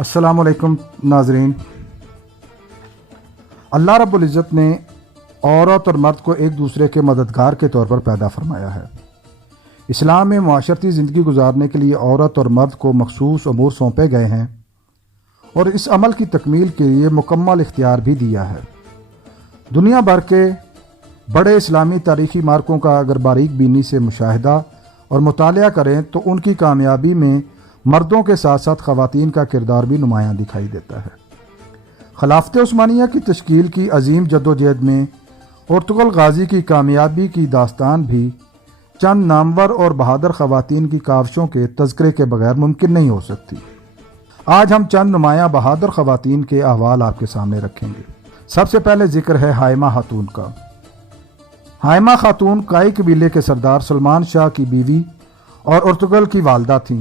السلام علیکم ناظرین۔ اللہ رب العزت نے عورت اور مرد کو ایک دوسرے کے مددگار کے طور پر پیدا فرمایا ہے۔ اسلام میں معاشرتی زندگی گزارنے کے لیے عورت اور مرد کو مخصوص امور سونپے گئے ہیں اور اس عمل کی تکمیل کے لیے مکمل اختیار بھی دیا ہے۔ دنیا بھر کے بڑے اسلامی تاریخی مارکوں کا اگر باریک بینی سے مشاہدہ اور مطالعہ کریں تو ان کی کامیابی میں مردوں کے ساتھ ساتھ خواتین کا کردار بھی نمایاں دکھائی دیتا ہے۔ خلافت عثمانیہ کی تشکیل کی عظیم جدوجہد میں ارطغرل غازی کی کامیابی کی داستان بھی چند نامور اور بہادر خواتین کی کاوشوں کے تذکرے کے بغیر ممکن نہیں ہو سکتی۔ آج ہم چند نمایاں بہادر خواتین کے احوال آپ کے سامنے رکھیں گے۔ سب سے پہلے ذکر ہے حائمہ خاتون کا۔ حائمہ خاتون کائی قبیلے کے سردار سلمان شاہ کی بیوی اور ارطغرل کی والدہ تھیں۔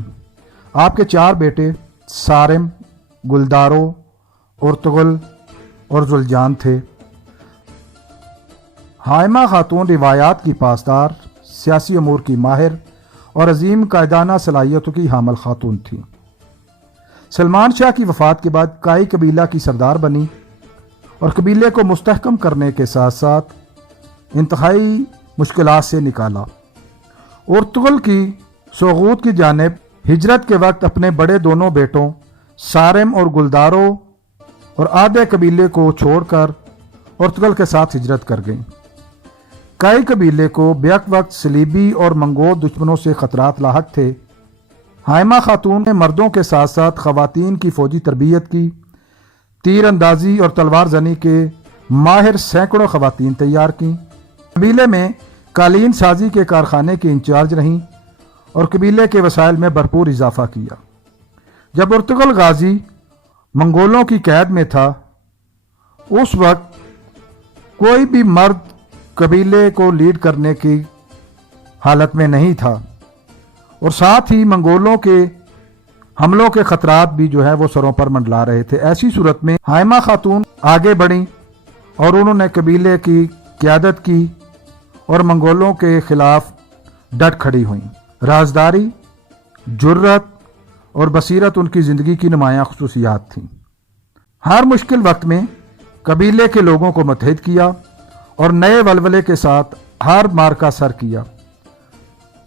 آپ کے 4 بیٹے سارم، گلدارو، ارطغرل اور زلجان تھے۔ حائمہ خاتون روایات کی پاسدار، سیاسی امور کی ماہر اور عظیم قائدانہ صلاحیتوں کی حامل خاتون تھیں۔ سلمان شاہ کی وفات کے بعد کائی قبیلہ کی سردار بنی اور قبیلے کو مستحکم کرنے کے ساتھ ساتھ انتہائی مشکلات سے نکالا۔ ارطغرل کی سوغوت کی جانب ہجرت کے وقت اپنے بڑے دونوں بیٹوں سارم اور گلدارو اور آدھے قبیلے کو چھوڑ کر ارطغرل کے ساتھ ہجرت کر گئیں۔ کئی قبیلے کو بیک وقت صلیبی اور منگول دشمنوں سے خطرات لاحق تھے۔ حائمہ خاتون نے مردوں کے ساتھ ساتھ خواتین کی فوجی تربیت کی، تیر اندازی اور تلوار زنی کے ماہر سینکڑوں خواتین تیار کیں۔ قبیلے میں قالین سازی کے کارخانے کی انچارج رہیں اور قبیلے کے وسائل میں بھرپور اضافہ کیا۔ جب ارطغرل غازی منگولوں کی قید میں تھا، اس وقت کوئی بھی مرد قبیلے کو لیڈ کرنے کی حالت میں نہیں تھا اور ساتھ ہی منگولوں کے حملوں کے خطرات بھی وہ سروں پر منڈلا رہے تھے۔ ایسی صورت میں حائمہ خاتون آگے بڑھیں اور انہوں نے قبیلے کی قیادت کی اور منگولوں کے خلاف ڈٹ کھڑی ہوئیں۔ رازداری، جرت اور بصیرت ان کی زندگی کی نمایاں خصوصیات تھیں۔ ہر مشکل وقت میں قبیلے کے لوگوں کو متحد کیا اور نئے ولولے کے ساتھ ہر مارکا سر کیا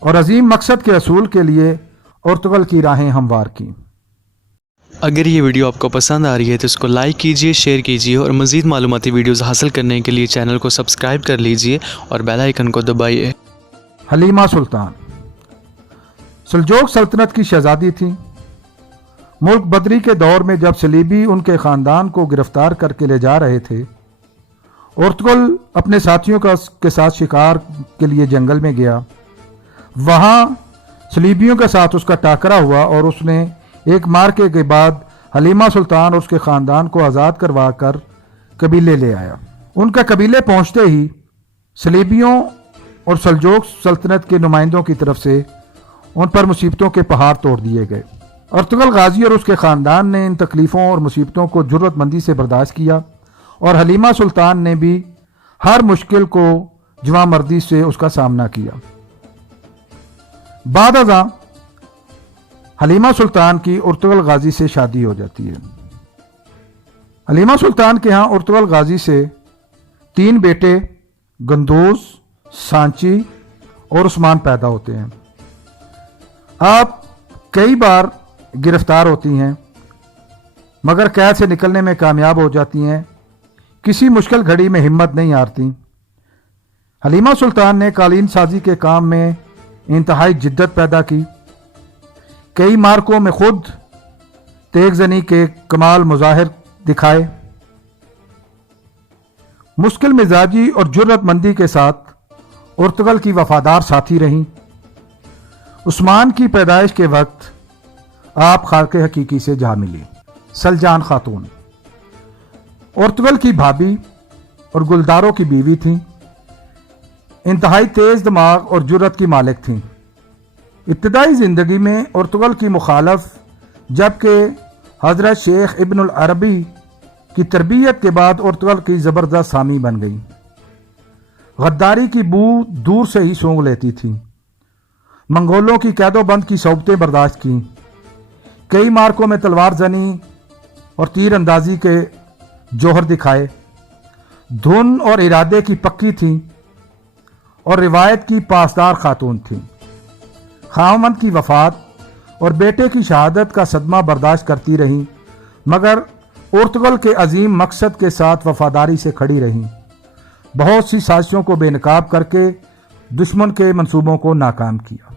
اور عظیم مقصد کے حصول کے لیے ارطغرل کی راہیں ہموار کی۔ اگر یہ ویڈیو آپ کو پسند آ رہی ہے تو اس کو لائک کیجئے، شیئر کیجئے اور مزید معلوماتی ویڈیوز حاصل کرنے کے لیے چینل کو سبسکرائب کر لیجئے اور بیل آئیکن کو دبائیے۔ حلیمہ سلطان سلجوق سلطنت کی شہزادی تھیں۔ ملک بدری کے دور میں جب صلیبی ان کے خاندان کو گرفتار کر کے لے جا رہے تھے، ارطغرل اپنے ساتھیوں کے ساتھ شکار کے لیے جنگل میں گیا۔ وہاں صلیبیوں کے ساتھ اس کا ٹاکرا ہوا اور اس نے ایک مارکے کے بعد حلیمہ سلطان اور اس کے خاندان کو آزاد کروا کر قبیلے لے آیا۔ ان کے قبیلے پہنچتے ہی صلیبیوں اور سلجوق سلطنت کے نمائندوں کی طرف سے ان پر مصیبتوں کے پہاڑ توڑ دیے گئے۔ ارطغرل غازی اور اس کے خاندان نے ان تکلیفوں اور مصیبتوں کو جرت مندی سے برداشت کیا اور حلیمہ سلطان نے بھی ہر مشکل کو جواں مردی سے اس کا سامنا کیا۔ بعد ازاں حلیمہ سلطان کی ارطغرل غازی سے شادی ہو جاتی ہے۔ حلیمہ سلطان کے ہاں ارطغرل غازی سے 3 بیٹے گندوز، سانچی اور عثمان پیدا ہوتے ہیں۔ آپ کئی بار گرفتار ہوتی ہیں مگر قید سے نکلنے میں کامیاب ہو جاتی ہیں۔ کسی مشکل گھڑی میں ہمت نہیں ہارتی۔ حلیمہ سلطان نے قالین سازی کے کام میں انتہائی جدت پیدا کی۔ کئی مارکوں میں خود تیغ زنی کے کمال مظاہر دکھائے۔ مشکل مزاجی اور جرت مندی کے ساتھ ارطغرل کی وفادار ساتھی رہیں۔ عثمان کی پیدائش کے وقت آپ خالق حقیقی سے جا ملی۔ سلجان خاتون ارطغرل کی بھابھی اور گلدارو کی بیوی تھیں۔ انتہائی تیز دماغ اور جرت کی مالک تھیں۔ ابتدائی زندگی میں ارطغرل کی مخالف جبکہ حضرت شیخ ابن العربی کی تربیت کے بعد ارطغرل کی زبردست حامی بن گئی۔ غداری کی بو دور سے ہی سونگ لیتی تھی۔ منگولوں کی قید و بند کی صحبتیں برداشت کیں۔ کئی مارکوں میں تلوار زنی اور تیر اندازی کے جوہر دکھائے، دھن اور ارادے کی پکی تھیں اور روایت کی پاسدار خاتون تھیں۔ خاوند کی وفات اور بیٹے کی شہادت کا صدمہ برداشت کرتی رہیں، مگر ارطغرل کے عظیم مقصد کے ساتھ وفاداری سے کھڑی رہیں۔ بہت سی سازشوں کو بے نقاب کر کے دشمن کے منصوبوں کو ناکام کیا۔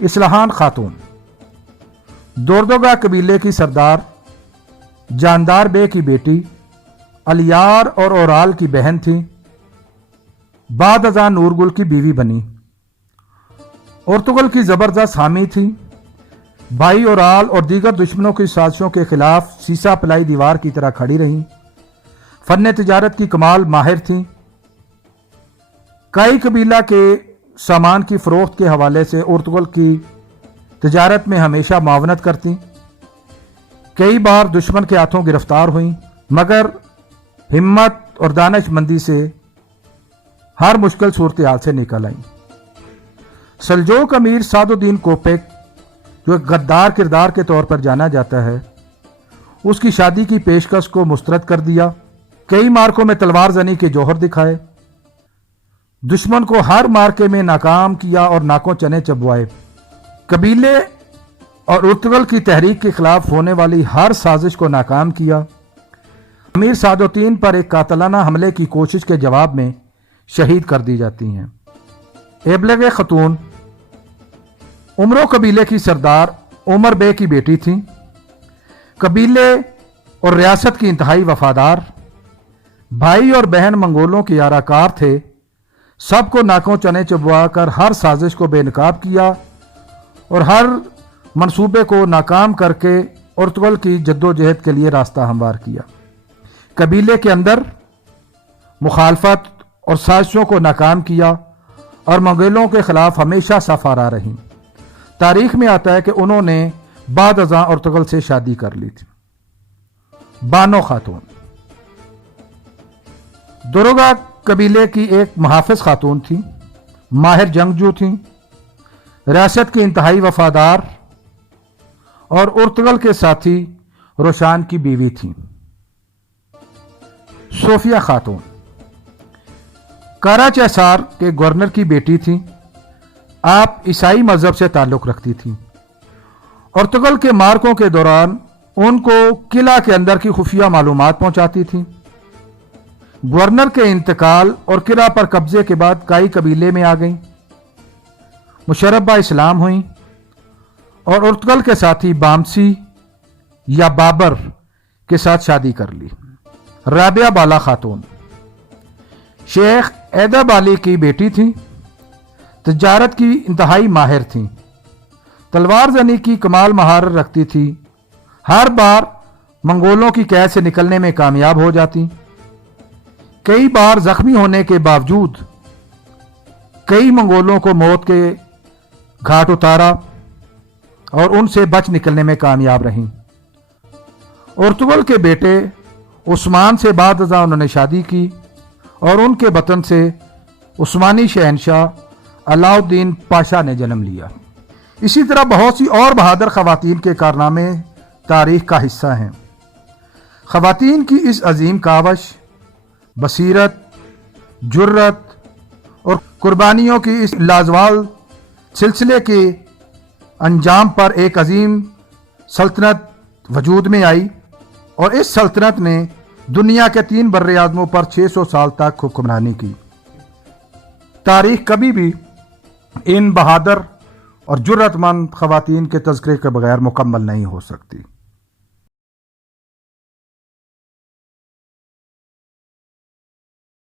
اصلاحان خاتون دوردوگا قبیلے کی سردار جاندار بے کی بیٹی، الیار اور اورال کی بہن تھی، بعد ازاں نورگل کی بیوی بنی۔ ارطغرل کی زبردست حامی تھی، بھائی اورال اور دیگر دشمنوں کی سازشوں کے خلاف سیسا پلائی دیوار کی طرح کھڑی رہیں۔ فن تجارت کی کمال ماہر تھیں، کائی قبیلہ کے سامان کی فروخت کے حوالے سے ارطغرل کی تجارت میں ہمیشہ معاونت کرتی، کئی بار دشمن کے ہاتھوں گرفتار ہوئیں، مگر ہمت اور دانش مندی سے ہر مشکل صورتحال سے نکل آئیں۔ سلجوق امیر سعد الدین کوپیک، جو ایک غدار کردار کے طور پر جانا جاتا ہے، اس کی شادی کی پیشکش کو مسترد کر دیا، کئی مارکوں میں تلوار زنی کے جوہر دکھائے، دشمن کو ہر مارکے میں ناکام کیا اور ناکوں چنے چبوائے، قبیلے اور ارطغرل کی تحریک کے خلاف ہونے والی ہر سازش کو ناکام کیا۔ امیر سعد الدین پر ایک قاتلانہ حملے کی کوشش کے جواب میں شہید کر دی جاتی ہیں۔ ایبلغ خاتون عمرو قبیلے کی سردار عمر بے کی بیٹی تھیں، قبیلے اور ریاست کی انتہائی وفادار، بھائی اور بہن منگولوں کے یارہ کار تھے، سب کو ناکوں چنے چبوا کر ہر سازش کو بے نقاب کیا اور ہر منصوبے کو ناکام کر کے ارطغرل کی جدوجہد کے لیے راستہ ہموار کیا۔ قبیلے کے اندر مخالفت اور سازشوں کو ناکام کیا اور منگولوں کے خلاف ہمیشہ صف آرا رہیں۔ تاریخ میں آتا ہے کہ انہوں نے بعد ازاں ارطغرل سے شادی کر لی تھی۔ بانو خاتون دوروگا قبیلے کی ایک محافظ خاتون تھی، ماہر جنگجو تھیں، ریاست کی انتہائی وفادار اور ارطغرل کے ساتھی روشان کی بیوی تھیں۔ صوفیہ خاتون کارا چیسار کے گورنر کی بیٹی تھیں، آپ عیسائی مذہب سے تعلق رکھتی تھیں۔ ارطغرل کے مارکوں کے دوران ان کو قلعہ کے اندر کی خفیہ معلومات پہنچاتی تھیں۔ گورنر کے انتقال اور قلعہ پر قبضے کے بعد کائی قبیلے میں آ گئیں، مشربہ اسلام ہوئیں اور ارطغرل کے ساتھی بامسی یا بابر کے ساتھ شادی کر لی۔ رابعہ بالا خاتون شیخ ایدب علی کی بیٹی تھیں، تجارت کی انتہائی ماہر تھیں، تلوار زنی کی کمال مہارت رکھتی تھی، ہر بار منگولوں کی قید سے نکلنے میں کامیاب ہو جاتی، کئی بار زخمی ہونے کے باوجود کئی منگولوں کو موت کے گھاٹ اتارا اور ان سے بچ نکلنے میں کامیاب رہیں۔ ارطغرل کے بیٹے عثمان سے بعد ازاں انہوں نے شادی کی اور ان کے وطن سے عثمانی شہنشاہ علاء الدین پاشا نے جنم لیا۔ اسی طرح بہت سی اور بہادر خواتین کے کارنامے تاریخ کا حصہ ہیں۔ خواتین کی اس عظیم کاوش، بصیرت، جرت اور قربانیوں کی اس لازوال سلسلے کے انجام پر ایک عظیم سلطنت وجود میں آئی اور اس سلطنت نے دنیا کے 3 بر اعظموں پر 600 سال تک حکمرانی کی۔ تاریخ کبھی بھی ان بہادر اور جرت مند خواتین کے تذکرے کے بغیر مکمل نہیں ہو سکتی۔